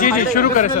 جی جی شروع کریں سر.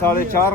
4.5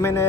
MNA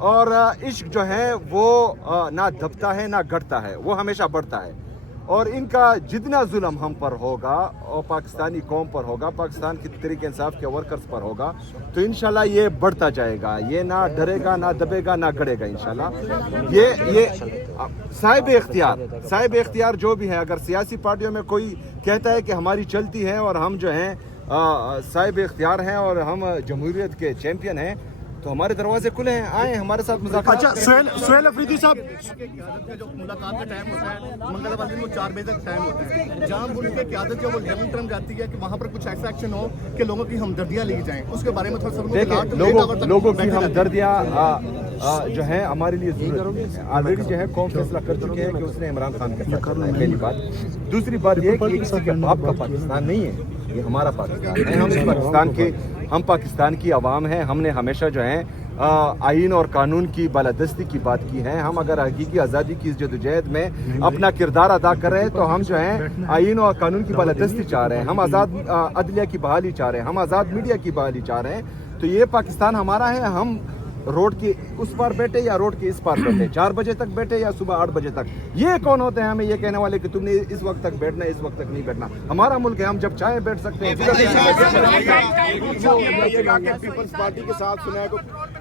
اور عشق جو ہے وہ نہ دبتا ہے نہ گھٹتا ہے, وہ ہمیشہ بڑھتا ہے. اور ان کا جتنا ظلم ہم پر ہوگا اور پاکستانی قوم پر ہوگا, پاکستان کی تحریک انصاف کے ورکرز پر ہوگا, تو انشاءاللہ یہ بڑھتا جائے گا. یہ نہ ڈرے گا, نہ دبے گا, نہ گڑے گا انشاءاللہ. یہ صاحب اختیار جو بھی ہے, اگر سیاسی پارٹیوں میں کوئی کہتا ہے کہ ہماری چلتی ہے اور ہم جو ہیں صاحب اختیار ہیں اور ہم جمہوریت کے چیمپئن ہیں, تو ہمارے دروازے کھلے ہیں, آئیں ہمارے ساتھ مذاکرات. اچھا سہیل افریدی صاحب, جو ملاقات کا ٹائم ہوتا ہے منگلوار دن وہ 4 بجے تک ٹائم ہوتا ہے, جہاں ملک کی قیادت جو وہ لیمن ٹرم جاتی ہے کہ وہاں پر کچھ ایسا ایکشن ہو کہ لوگوں کی ہمدردیاں لی جائیں, اس کے بارے میں تھوڑا سا دیکھیں, لوگوں کی ہمدردیاں جو ہے ہمارے لیے ضرورت ہے. آلریڈی جو ہے قوم فیصلہ کر چکے ہیں کہ اس نے عمران خان کے ساتھ کرنا ہے, پہلی بات. دوسری بات یہ کہ یہ کسی کے باپ کا پاکستان نہیں ہے, یہ ہمارا پاکستان ہے. ہم پاکستان کی عوام ہیں. ہم نے ہمیشہ جو ہے آئین اور قانون کی بالادستی کی بات کی ہے. ہم اگر حقیقی آزادی کی جدوجہد میں اپنا کردار ادا کر رہے ہیں تو ہم جو ہیں آئین اور قانون کی بالادستی چاہ رہے ہیں, ہم آزاد عدلیہ کی بحالی چاہ رہے ہیں, ہم آزاد میڈیا کی بحالی چاہ رہے ہیں. تو یہ پاکستان ہمارا ہے. ہم روڈ کی اس پار بیٹھے یا روڈ کے اس پار بیٹھے, 4 بجے تک بیٹھے یا صبح 8 بجے تک, یہ کون ہوتے ہیں ہمیں یہ کہنے والے کہ تم نے اس وقت تک بیٹھنا ہے, اس وقت تک نہیں بیٹھنا. ہمارا ملک ہے, ہم جب چاہیں بیٹھ سکتے ہیں. پیپلز پارٹی کے ساتھ سنا ہے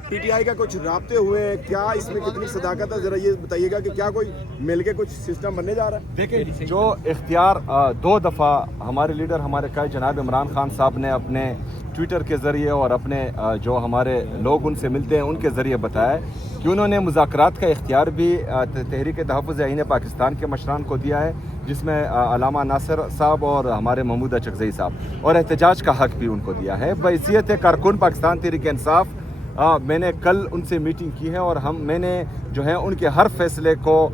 پی ٹی آئی کا کچھ رابطے ہوئے, کیا اس میں کتنی صداقت ہے, ذرا یہ بتائیے گا کہ کیا کوئی مل کے کچھ سسٹم بننے جا رہا ہے؟ دیکھیں, جو اختیار 2 دفعہ ہمارے لیڈر ہمارے قائد جناب عمران خان صاحب نے اپنے ٹویٹر کے ذریعے اور اپنے جو ہمارے لوگ ان سے ملتے ہیں ان کے ذریعے بتایا کہ انہوں نے مذاکرات کا اختیار بھی تحریک تحفظ آئین پاکستان کے مشران کو دیا ہے, جس میں علامہ ناصر صاحب اور ہمارے محمود چکزئی صاحب, اور احتجاج کا حق بھی ان کو دیا ہے. بحیثیت کارکن پاکستان تحریک انصاف میں نے کل ان سے میٹنگ کی ہے اور میں نے جو ہے ان کے ہر فیصلے کو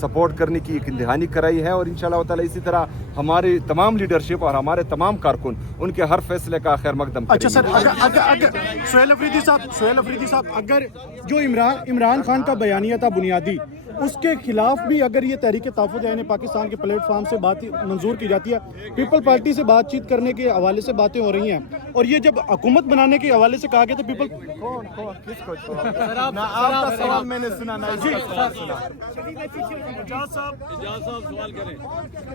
سپورٹ کرنے کی ایک دہانی کرائی ہے, اور انشاءاللہ تعالی اسی طرح ہماری تمام لیڈرشپ اور ہمارے تمام کارکن ان کے ہر فیصلے کا خیر مقدم کریں گے. اچھا سر, سہیل افریدی صاحب, اگر جو عمران خان کا بیانیہ تھا بنیادی, اس کے خلاف بھی اگر یہ تحریک تحفظ آئین پاکستان کے پلیٹ فارم سے بات منظور کی جاتی ہے, پیپل پارٹی سے بات چیت کرنے کے حوالے سے باتیں ہو رہی ہیں, اور یہ جب حکومت بنانے کے حوالے سے کہا گیا تو پیپل آپ کا سوال میں نے سنا نا,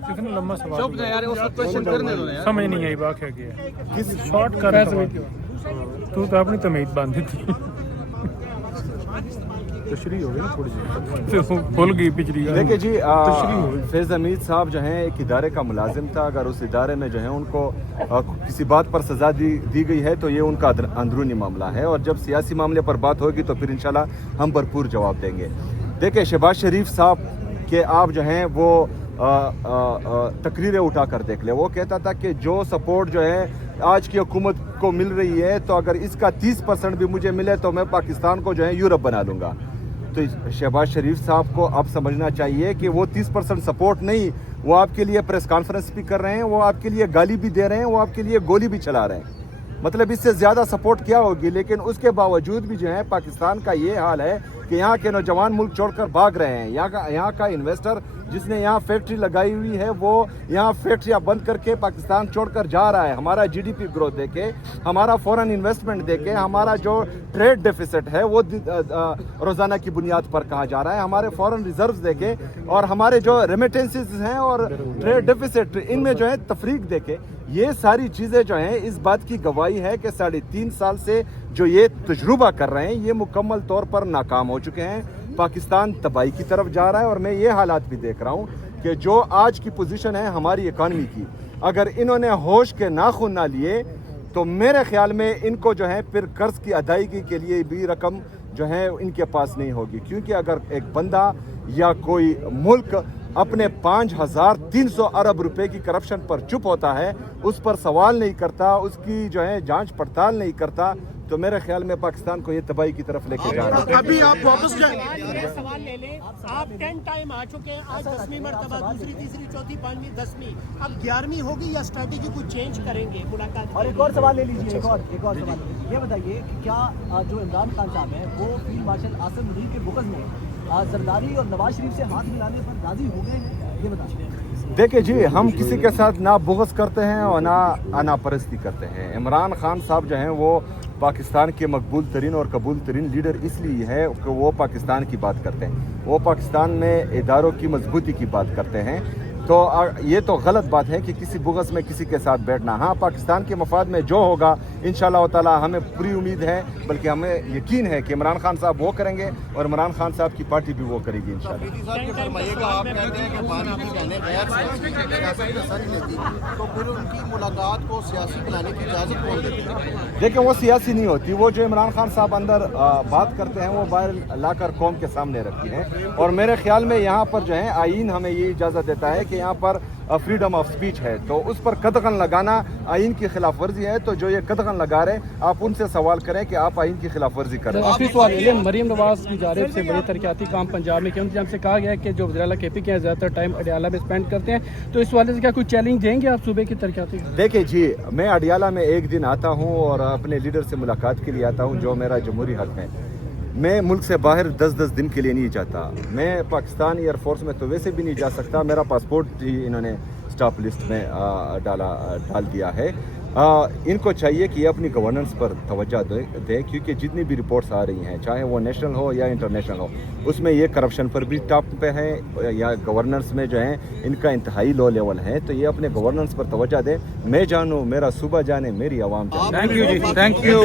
کتنا لمبا سوال سمجھ نہیں آئی بات ہے کس شارٹ کر تو اپنی تمید باندھی تھی, تشریح ہو گئی نا تھوڑی سی کھل گئی پچھلی. دیکھیں جی, فیض حمید صاحب جو ہیں ایک ادارے کا ملازم تھا. اگر اس ادارے میں جو ہے ان کو کسی بات پر سزا دی گئی ہے تو یہ ان کا اندرونی معاملہ ہے, اور جب سیاسی معاملے پر بات ہوگی تو پھر انشاءاللہ ہم بھرپور جواب دیں گے. دیکھیں, شہباز شریف صاحب کے آپ جو ہیں وہ تقریریں اٹھا کر دیکھ لیں. وہ کہتا تھا کہ جو سپورٹ جو ہے آج کی حکومت کو مل رہی ہے, تو اگر اس کا 30% بھی مجھے ملے تو میں پاکستان کو جو ہے یورپ بنا لوں گا. تو شہباز شریف صاحب کو اب سمجھنا چاہیے کہ وہ 30% سپورٹ نہیں, وہ آپ کے لیے پریس کانفرنس بھی کر رہے ہیں, وہ آپ کے لیے گالی بھی دے رہے ہیں, وہ آپ کے لیے گولی بھی چلا رہے ہیں. مطلب اس سے زیادہ سپورٹ کیا ہوگی. لیکن اس کے باوجود بھی جو ہے پاکستان کا یہ حال ہے کہ یہاں کے نوجوان ملک چھوڑ کر بھاگ رہے ہیں. یہاں کا انویسٹر جس نے یہاں فیکٹری لگائی ہوئی ہے وہ یہاں فیکٹریاں بند کر کے پاکستان چھوڑ کر جا رہا ہے. ہمارا GDP گروتھ دیکھے, ہمارا فورن انویسٹمنٹ دیکھے, ہمارا جو ٹریڈ ڈیفیسٹ ہے وہ روزانہ کی بنیاد پر کہا جا رہا ہے. ہمارے فورن ریزروز دیکھے اور ہمارے جو ریمیٹنسز ہیں اور ٹریڈ ڈیفیسٹ, ان میں جو ہے تفریق دیکھے. یہ ساری چیزیں جو ہیں اس بات کی گواہی ہے کہ 3.5 سال سے جو یہ تجربہ کر رہے ہیں یہ مکمل طور پر ناکام ہو چکے ہیں. پاکستان تباہی کی طرف جا رہا ہے, اور میں یہ حالات بھی دیکھ رہا ہوں کہ جو آج کی پوزیشن ہے ہماری اکانومی کی, اگر انہوں نے ہوش کے ناخن نہ لیے تو میرے خیال میں ان کو جو ہے پھر قرض کی ادائیگی کے لیے بھی رقم جو ہے ان کے پاس نہیں ہوگی. کیونکہ اگر ایک بندہ یا کوئی ملک اپنے 5,300 ارب روپے کی کرپشن پر چپ ہوتا ہے, اس پر سوال نہیں کرتا, اس کی جو ہے جانچ پڑتال نہیں کرتا, تو میرے خیال میں پاکستان کو یہ تباہی کی طرف لے کے جا رہا ہے. ابھی آپ واپس جائیں, سوال لے لیں. آپ 10 ٹائم آ چکے ہیں, آج 10ویں مرتبہ, دوسری تیسری چوتھی پانچویں 10ویں, اب 11ویں ہوگی یا اسٹریٹجی کو چینج کریں گے ملاقات؟ اور ایک اور سوال لے لیجیے, ایک اور سوال یہ بتائیے کہ کیا جو عمران خان صاحب ہیں وہ فیلڈ مارشل آصم منیر کے بغض میں زرداری اور نواز شریف سے ہاتھ ملانے پر راضی ہو گئے ہیں, یہ بتائیے. دیکھیں جی, ہم کسی کے ساتھ نہ بغض کرتے ہیں اور نہ آنا پرستی کرتے ہیں. عمران خان صاحب جو ہیں وہ پاکستان کے مقبول ترین اور قبول ترین لیڈر اس لیے ہے کہ وہ پاکستان کی بات کرتے ہیں، وہ پاکستان میں اداروں کی مضبوطی کی بات کرتے ہیں. تو یہ تو غلط بات ہے کہ کسی بغض میں کسی کے ساتھ بیٹھنا. ہاں پاکستان کے مفاد میں جو ہوگا انشاءاللہ تعالی ہمیں پوری امید ہے، بلکہ ہمیں یقین ہے کہ عمران خان صاحب وہ کریں گے اور عمران خان صاحب کی پارٹی بھی وہ کرے گی انشاءاللہ. دیکھیں وہ سیاسی نہیں ہوتی، وہ جو عمران خان صاحب اندر بات کرتے ہیں وہ باہر لا کر قوم کے سامنے رکھتی ہیں. اور میرے خیال میں یہاں پر جو ہے آئین ہمیں یہ اجازت دیتا ہے کہ یہاں پر فریڈم آف سپیچ ہے، تو اس پر قدغن لگانا آئین کی خلاف ورزی ہے. تو جو یہ قدغن لگا رہے آپ ان سے سوال کریں کہ آپ آئین کی خلاف ورزی کر رہے ہیں. کافی سوال یہ مریم نواز کی جانب سے بڑے ترقیاتی کام پنجاب میں کیا ان کی جانب سے کہا گیا ہے کہ جو وزیر اعلیٰ کے پی کے زیادہ تر ٹائم اڈیالہ میں اسپینڈ کرتے ہیں، تو اس والے سے کیا کوئی چیلنج دیں گے آپ صوبے کی ترقیاتی؟ دیکھیں جی، میں اڈیالہ میں ایک دن آتا ہوں اور اپنے لیڈر سے ملاقات کے لیے آتا ہوں جو میرا جمہوری حق ہے. میں ملک سے باہر 10 دن کے لیے نہیں جاتا. میں پاکستان ایئر فورس میں تو ویسے بھی نہیں جا سکتا، میرا پاسپورٹ ہی انہوں نے اسٹاپ لسٹ میں ڈال دیا ہے. ان کو چاہیے کہ یہ اپنی گورننس پر توجہ دے، کیونکہ جتنی بھی رپورٹس آ رہی ہیں چاہے وہ نیشنل ہو یا انٹرنیشنل ہو، اس میں یہ کرپشن پر بھی ٹاپ پہ ہے یا گورننس میں جو ہیں ان کا انتہائی لو لیول ہے. تو یہ اپنے گورننس پر توجہ دے. میں جانوں، میرا صوبہ جانے، میری عوام جانے. تھینک یو جی، تھینک یو.